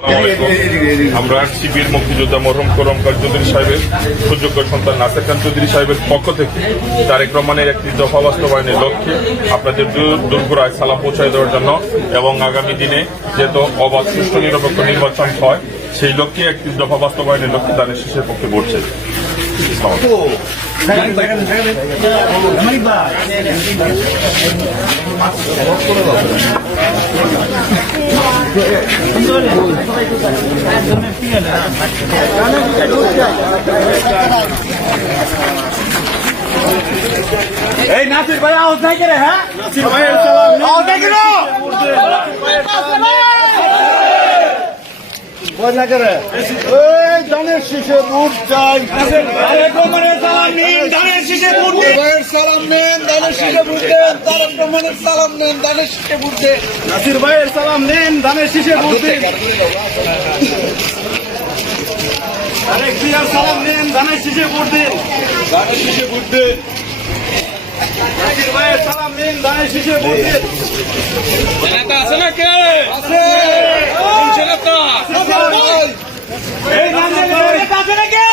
আমরা শিবির মুক্তিযোদ্ধা মরহুম করমকার চৌধুরী সাহেবের সুযোগ্য সন্তান নাসির খান চৌধুরী সাহেবের পক্ষ থেকে তারেক রহমানের একটি দফা বাস্তবায়নের লক্ষ্যে আপনাদের দুর্গুড়ায় সালাম পৌঁছায় দেওয়ার জন্য এবং আগামী দিনে যেহেতু অবাধ সুষ্ঠু নিরপেক্ষ নির্বাচন হয় সেই লক্ষ্যে একটি দফা বাস্তবায়নের লক্ষ্যে দানের শীষের পক্ষে ভোট চাই। এই নাসির ভাই আওয়াজ নাই করে, হ্যাঁ নাসির ভাই আওয়াজ নাই করে বল করে এই ধানের শীষে ভোট চাই। তারেক রহমানের সালাম নিন, ধানের শীষে ভোট দিন। সালাম নেন, ধানের শীষে ভোট দেন। তারেক রহমানের সালাম নেন, ধানের শীষে ভোট দেন। নাসির ভাইয়ের সালাম নেন, ধানের শীষে ভোট দিন। তারেক জিয়ার সালাম নেন, ধানের শীষে ভোট দিন। ধানের শীষে ভোট দেন। নাসির ভাইয়ের সালাম নেন, ধানের শীষে ভোট দিন। নেতা আছে না কে? আছে। কোন নেতা? এই নাসির ভাই নেতা আছে নাকি?